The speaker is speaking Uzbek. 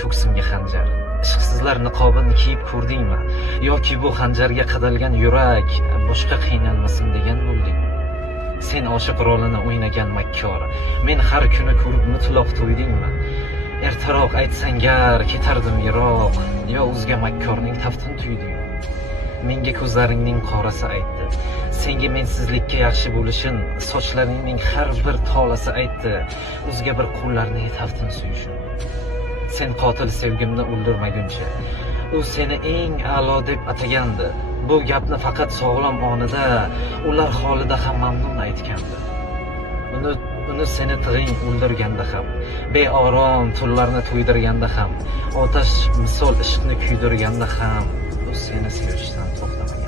ko'ksimga xanjar. Ishqsizlar niqobini kiyib ko'rdingmi? Yoki bu xanjarga qadalgan yurak boshqa qiynalmasin degan bo'lding? Sen oshiq rolini o'ynagan makkor, men har kuni ko'rib mutlaq to'ydingmi? Ertaroq aytsang gar ketardim yiroq, yo o'zga makkorning taftin tuydi. Menga ko'zlaringning qorasi aytdi, senga mensizlikka yaxshi bo'lishim, sochlaringning har bir tolasi aytdi, o'zga bir qo'llarning taftin suyishim. Sen qotil sevgimni o'ldirmaguncha, u seni eng a'lo deb atagandi. Bu gapni faqat sog'lom onida, ular holida ham mamnun aytgandi. Uni seni tig'ing o'ldirganda ham, beorom tunlarni to'ydirganda ham, otash misol ishqni kuydirganda ham, u seni sevishdan to'xtamagan.